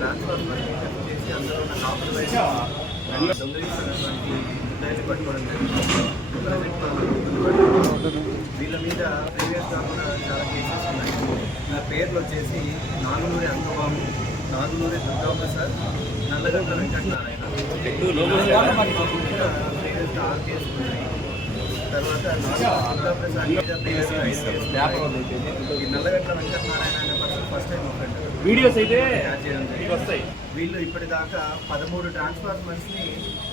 Transformer చేసి అందులో ఉన్న కాపర్ వైర్ దొంగలిస్తున్నటువంటి ముద్దాయిలు పట్టుకోవడం జరిగింది. వీళ్ళ మీద ప్రీవియస్గా కూడా చాలా కేసెస్ ఉన్నాయి. వీళ్ళ పేర్లు వచ్చేసి నాగునూరి అంకబాబు, నాగునూరి దుర్గాప్రసాద్, నల్లగంట వెంకటనారాయణ. ప్రీవియస్గా 6 కేసులు ఉన్నాయి. తర్వాత దుర్గాప్రసాద్ మీద ప్రీవియస్గా 5 కేసులు. ఈ నల్లగంట వెంకటనారాయణ అనే person first time offender. Videos అయితే వస్తాయి. వీళ్ళు ఇప్పటిదాకా 13 ట్రాన్స్ఫార్మర్స్ని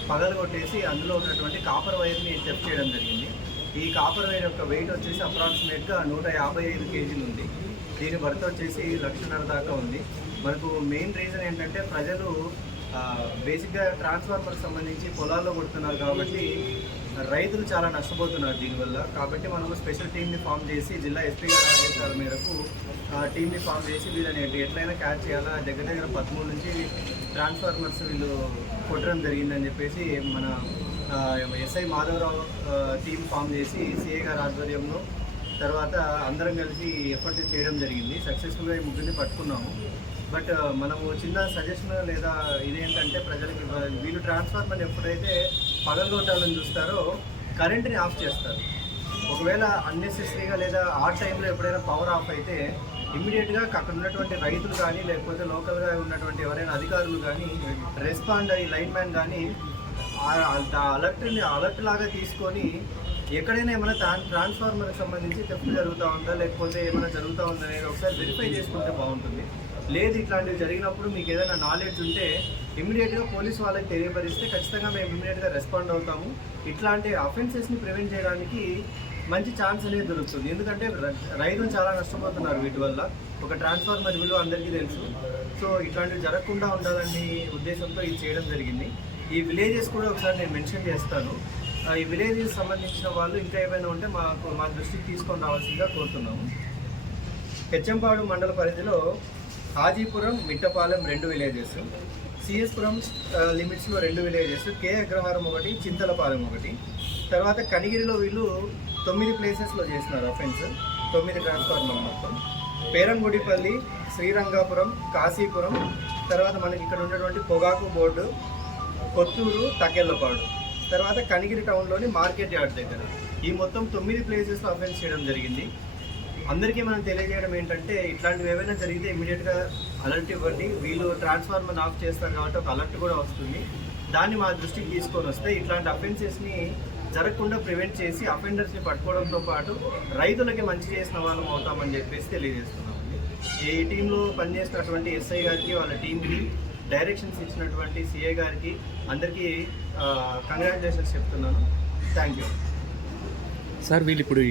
పగలగొట్టేసి అందులో ఉన్నటువంటి కాపర్ వైర్ని థెఫ్ట్ చేయడం జరిగింది. ఈ కాపర్ వైర్ యొక్క వెయిట్ వచ్చేసి అప్రాక్సిమేట్గా 155 కేజీలు ఉంది. దీని వర్త్ వచ్చేసి 1.5 లక్షల దాకా ఉంది. మనకు మెయిన్ రీజన్ ఏంటంటే ప్రజలు బేసిక్గా ట్రాన్స్ఫార్మర్కి సంబంధించి పొలాల్లో కొడుతున్నారు కాబట్టి రైతులు చాలా నష్టపోతున్నారు దీనివల్ల. కాబట్టి మనము స్పెషల్ టీమ్ని ఫామ్ చేసి జిల్లా ఎస్పీ గారి ఆదేశాల మేరకు టీమ్ని ఫామ్ చేసి వీళ్ళని ఎట్లయినా క్యాచ్ చేయాలా, దగ్గర 13 నుంచి ట్రాన్స్ఫార్మర్స్ వీళ్ళు కొట్టడం జరిగిందని చెప్పేసి మన ఎస్ఐ మాధవరావు టీం ఫామ్ చేసి సిఐ గారి ఆధ్వర్యంలో తర్వాత అందరం కలిసి ఎఫర్ట్ చేయడం జరిగింది. సక్సెస్ఫుల్గా ఈ ముగ్గురిని పట్టుకున్నాము. బట్ మనము చిన్న సజెషన్ లేదా ఇదేంటంటే ప్రజలకి వీళ్ళు ట్రాన్స్ఫార్మర్ని ఎప్పుడైతే పగలగొట్టాలని చూస్తారో కరెంట్ని ఆఫ్ చేస్తారు. ఒకవేళ అన్నెసెసరీగా లేదా ఆ టైంలో ఎప్పుడైనా పవర్ ఆఫ్ అయితే ఇమ్మీడియట్గా అక్కడ ఉన్నటువంటి రైతులు కానీ లేకపోతే లోకల్గా ఉన్నటువంటి ఎవరైనా అధికారులు కానీ రెస్పాండ్ అయ్యి లైన్ మ్యాన్ కానీ అలర్ట్ లాగా తీసుకొని ఎక్కడైనా ఏమైనా ట్రాన్స్ఫార్మర్కి సంబంధించి థెఫ్ట్ జరుగుతూ ఉందా లేకపోతే ఏమైనా జరుగుతూ ఉందా అనేది ఒకసారి వెరిఫై చేసుకుంటే బాగుంటుంది. లేదు ఇట్లాంటివి జరిగినప్పుడు మీకు ఏదైనా నాలెడ్జ్ ఉంటే ఇమ్మీడియట్గా పోలీస్ వాళ్ళకి తెలియపరిస్తే ఖచ్చితంగా మేము ఇమ్మీడియట్గా రెస్పాండ్ అవుతాము. ఇట్లాంటి అఫెన్సెస్ని ప్రివెంట్ చేయడానికి మంచి ఛాన్స్ అనేది దొరుకుతుంది. ఎందుకంటే రైతులు చాలా నష్టపోతున్నారు వీటి వల్ల. ఒక ట్రాన్స్ఫార్మర్ విలువ అందరికీ తెలుసు. సో ఇట్లాంటివి జరగకుండా ఉండాలని ఉద్దేశంతో ఇది చేయడం జరిగింది. ఈ విలేజెస్ కూడా ఒకసారి నేను మెన్షన్ చేస్తాను. ఈ విలేజెస్ సంబంధించిన వాళ్ళు ఇంకా ఏమైనా ఉంటే మా దృష్టికి తీసుకొని రావాల్సిందిగా కోరుతున్నాము. హెచ్చంపాడు మండల పరిధిలో హాజీపురం, మిట్టపాలెం 2 విలేజెస్, సిఎస్పురం లిమిట్స్లో 2 విలేజెస్, కే అగ్రహారం 1, చింతలపాలెం 1. తర్వాత కనిగిరిలో వీళ్ళు 9 ప్లేసెస్లో చేసినారు అఫెన్స్, 9 ట్రాన్స్ఫార్మర్ మొత్తం. పేరంగుడిపల్లి, శ్రీరంగాపురం, కాశీపురం, తర్వాత మనకి ఇక్కడ ఉన్నటువంటి పొగాకు బోర్డు, కొత్తూరు, తకెళ్ళపాడు, తర్వాత కనిగిరి టౌన్లోని మార్కెట్ యార్డ్ దగ్గర ఈ మొత్తం 9 ప్లేసెస్లో అఫెన్స్ చేయడం జరిగింది. అందరికీ మనం తెలియజేయడం ఏంటంటే ఇట్లాంటివి ఏమైనా జరిగితే ఇమీడియట్గా అలర్ట్ ఇవ్వండి. వీళ్ళు ట్రాన్స్ఫార్మర్ ఆఫ్ చేస్తారు కాబట్టి ఒక అలర్ట్ కూడా వస్తుంది. దాన్ని మా దృష్టికి తీసుకొని వస్తే ఇట్లాంటి అఫెన్సెస్ని జరగకుండా ప్రివెంట్ చేసి అఫెండర్స్ని పట్టుకోవడంతో పాటు రైతులకి మంచి చేసిన వాళ్ళం అవుతామని చెప్పేసి తెలియజేస్తున్నామండి. ఈ టీంలో పనిచేసినటువంటి ఎస్ఐ గారికి, వాళ్ళ టీంకి డైరెక్షన్స్ ఇచ్చినటువంటి సిఐ గారికి అందరికీ కంగ్రాచులేషన్స్ చెప్తున్నాను. Thank you sir. వీళ్ళు ఇప్పుడు